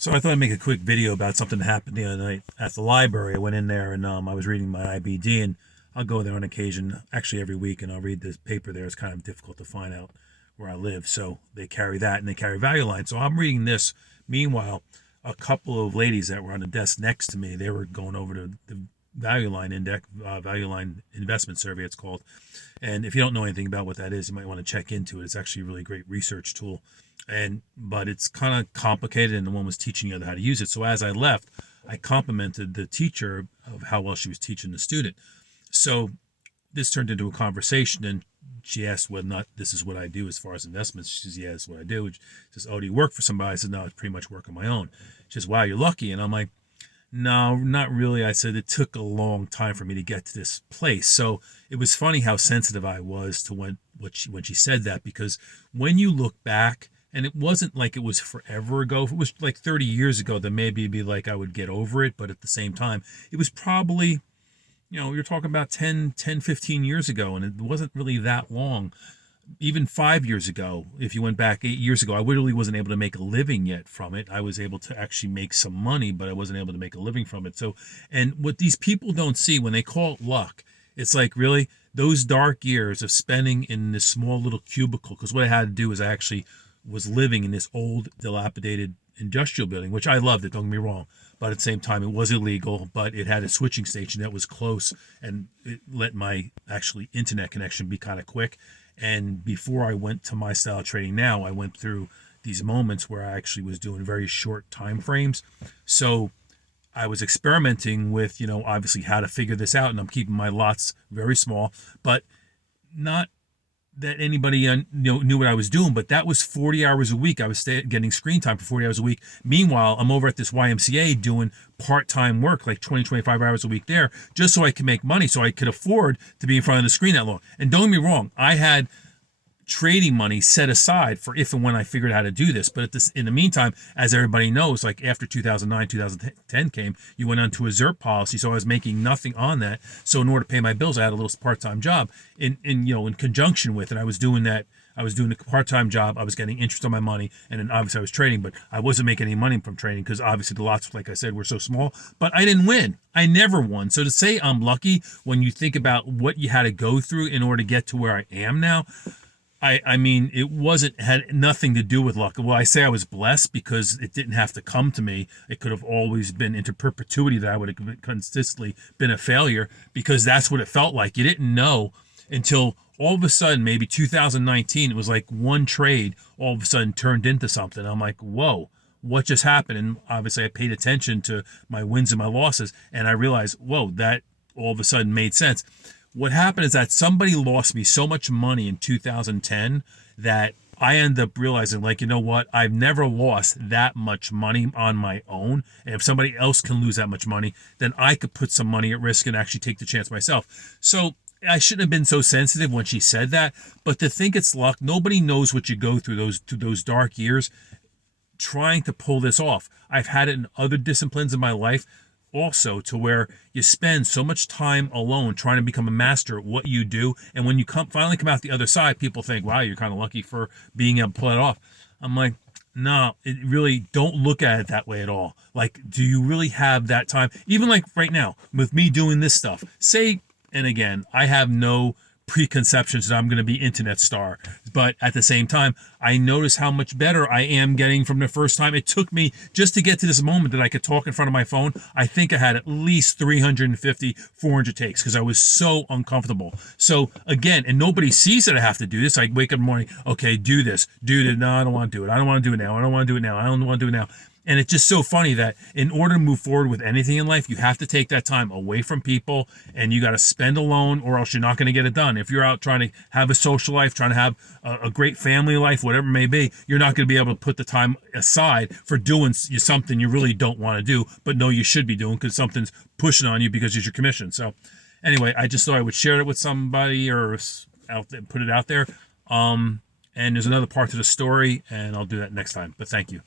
So I thought I'd make a quick video about something that happened the other night at the library. I went in there and I was reading my IBD, and I'll go there on occasion, actually every week, and I'll read this paper there. It's kind of difficult to find out where I live, so they carry that and they carry Value Line. So I'm reading this. Meanwhile, a couple of ladies that were on the desk next to me, they were going over to the Value Line Index, Value Line Investment Survey, it's called. And if you don't know anything about what that is, you might want to check into it. It's actually a really great research tool, but it's kind of complicated, and the one was teaching the other how to use it. So as I left, I complimented the teacher of how well she was teaching the student. So this turned into a conversation, and she asked whether or not this is what I do as far as investments. She says, yeah, that's what I do. She says, oh, do you work for somebody? I said, no, I pretty much work on my own. She says, wow, you're lucky. And I'm like, no, not really. I said, it took a long time for me to get to this place. So it was funny how sensitive I was to when she said that, because when you look back, and it wasn't like it was forever ago. If it was like 30 years ago, then maybe it'd be like I would get over it. But at the same time, it was probably, you're talking about 15 years ago, and it wasn't really that long. Even 5 years ago, if you went back 8 years ago, I literally wasn't able to make a living yet from it. I was able to actually make some money, but I wasn't able to make a living from it. So, and what these people don't see when they call it luck, it's like, really, those dark years of spending in this small little cubicle, because what I had to do is I actually was living in this old, dilapidated industrial building, which I loved it, don't get me wrong. But at the same time, it was illegal, but it had a switching station that was close, and it let my actually internet connection be kind of quick. And before I went to my style of trading now, I went through these moments where I actually was doing very short time frames. So I was experimenting with, obviously how to figure this out, and I'm keeping my lots very small, but not that anybody knew what I was doing, but that was 40 hours a week. I was getting screen time for 40 hours a week. Meanwhile, I'm over at this YMCA doing part-time work, like 20, 25 hours a week there, just so I could make money, so I could afford to be in front of the screen that long. And don't get me wrong, I had trading money set aside for if and when I figured out how to do this. But in the meantime, as everybody knows, like after 2009, 2010 came, you went on to a ZERP policy. So I was making nothing on that. So in order to pay my bills, I had a little part-time job in conjunction with it. I was doing that. I was doing the part-time job. I was getting interest on my money. And then obviously I was trading, but I wasn't making any money from trading because obviously the lots, like I said, were so small. But I didn't win. I never won. So to say I'm lucky when you think about what you had to go through in order to get to where I am now, I mean, had nothing to do with luck. Well, I say I was blessed because it didn't have to come to me. It could have always been into perpetuity that I would have consistently been a failure, because that's what it felt like. You didn't know until all of a sudden, maybe 2019, it was like one trade all of a sudden turned into something. I'm like, whoa, what just happened? And obviously I paid attention to my wins and my losses, and I realized, whoa, that all of a sudden made sense. What happened is that somebody lost me so much money in 2010 that I ended up realizing, like, you know what? I've never lost that much money on my own. And if somebody else can lose that much money, then I could put some money at risk and actually take the chance myself. So I shouldn't have been so sensitive when she said that. But to think it's luck, nobody knows what you go through those dark years trying to pull this off. I've had it in other disciplines in my life also, to where you spend so much time alone trying to become a master at what you do, and when you finally come out the other side, people think, wow, you're kind of lucky for being able to pull it off. I'm like, no, it really, don't look at it that way at all. Like, do you really have that time? Even like right now with me doing this stuff, say, and again, I have no preconceptions that I'm going to be internet star, but at the same time, I notice how much better I am getting from the first time. It took me just to get to this moment that I could talk in front of my phone. I think I had at least 350, 400 takes because I was so uncomfortable. So again, and nobody sees that I have to do this. I wake up in the morning, okay, do this. No, I don't want to do it. I don't want to do it now. I don't want to do it now. I don't want to do it now. And it's just so funny that in order to move forward with anything in life, you have to take that time away from people, and you got to spend alone, or else you're not going to get it done. If you're out trying to have a social life, trying to have a great family life, whatever it may be, you're not going to be able to put the time aside for doing something you really don't want to do, but know you should be doing because something's pushing on you because it's your commission. So anyway, I just thought I would share it with somebody, or put it out there. And there's another part to the story, and I'll do that next time. But thank you.